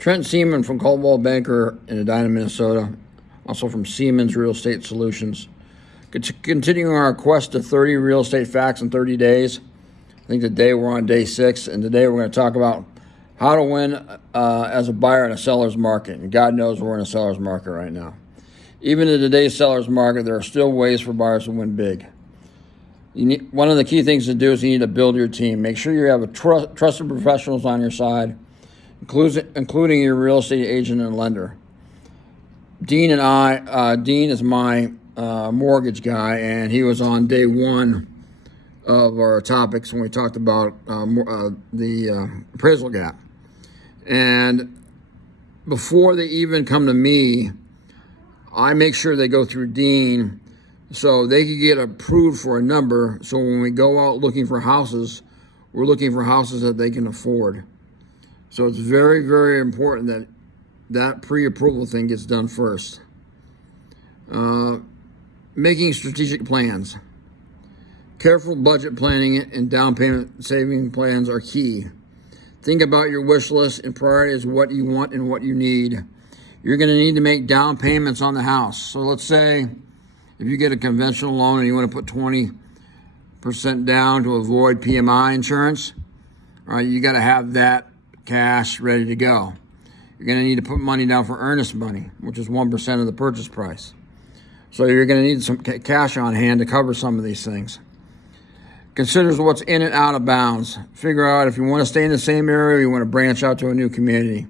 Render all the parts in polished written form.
Trent Seaman from Coldwell Banker in Edina, Minnesota. Also from Siemens Real Estate Solutions. Continuing our quest to 30 real estate facts in 30 days. I think today we're on day 6, and today we're going to talk about how to win as a buyer in a seller's market. And God knows we're in a seller's market right now. Even in today's seller's market, there are still ways for buyers to win big. One of the key things to do is you need to build your team. Make sure you have trusted professionals on your side, including your real estate agent and lender. Dean is my mortgage guy, and he was on day 1 of our topics when we talked about the appraisal gap. And before they even come to me, I make sure they go through Dean so they can get approved for a number. So when we go out looking for houses, we're looking for houses that they can afford. So it's very, very important that that pre-approval thing gets done first. Making strategic plans. Careful budget planning and down payment saving plans are key. Think about your wish list and prioritize what you want and what you need. You're going to need to make down payments on the house. So let's say if you get a conventional loan and you want to put 20% down to avoid PMI insurance, all right, you got to have that cash ready to go. You're going to need to put money down for earnest money, which is 1% of the purchase price. So you're going to need some cash on hand to cover some of these things. Consider what's in and out of bounds. Figure out if you want to stay in the same area or you want to branch out to a new community.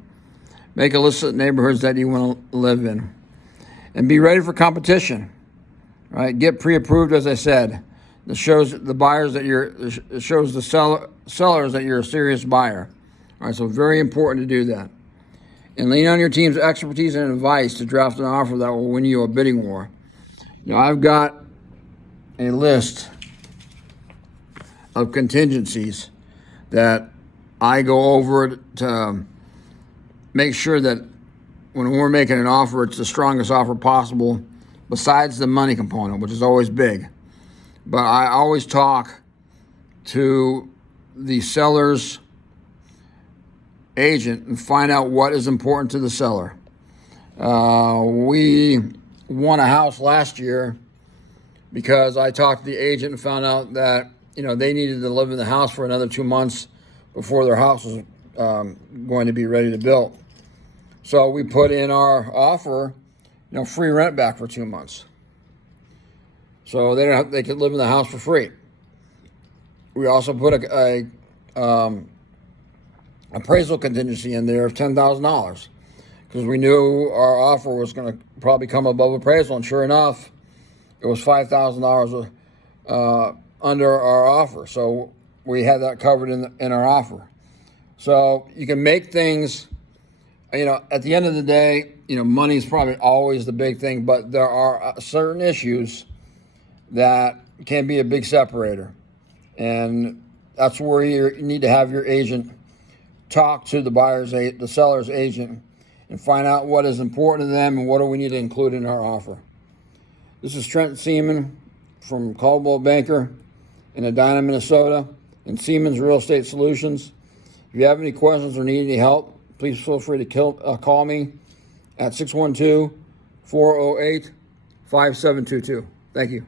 Make a list of neighborhoods that you want to live in. And be ready for competition. Right? Get pre-approved, as I said. It shows the buyers that it shows the sellers that you're a serious buyer. All right, so very important to do that. And lean on your team's expertise and advice to draft an offer that will win you a bidding war. Now, I've got a list of contingencies that I go over to make sure that when we're making an offer, it's the strongest offer possible, besides the money component, which is always big. But I always talk to the seller's agent and find out what is important to the seller. We won a house last year because I talked to the agent and found out that they needed to live in the house for another 2 months before their house was going to be ready to build. So we put in our offer, free rent back for 2 months. So they could live in the house for free. We also put a appraisal contingency in there of $10,000 because we knew our offer was going to probably come above appraisal, and sure enough, it was $5,000 under our offer. So we had that covered in our offer. So you can make things, at the end of the day, money is probably always the big thing, but there are certain issues that can be a big separator. And that's where you need to have your agent talk to the seller's agent and find out what is important to them and what do we need to include in our offer. This is Trent Seaman from Coldwell Banker in Edina, Minnesota, and Siemens Real Estate Solutions. If you have any questions or need any help, please feel free to call me at 612-408-5722. Thank you.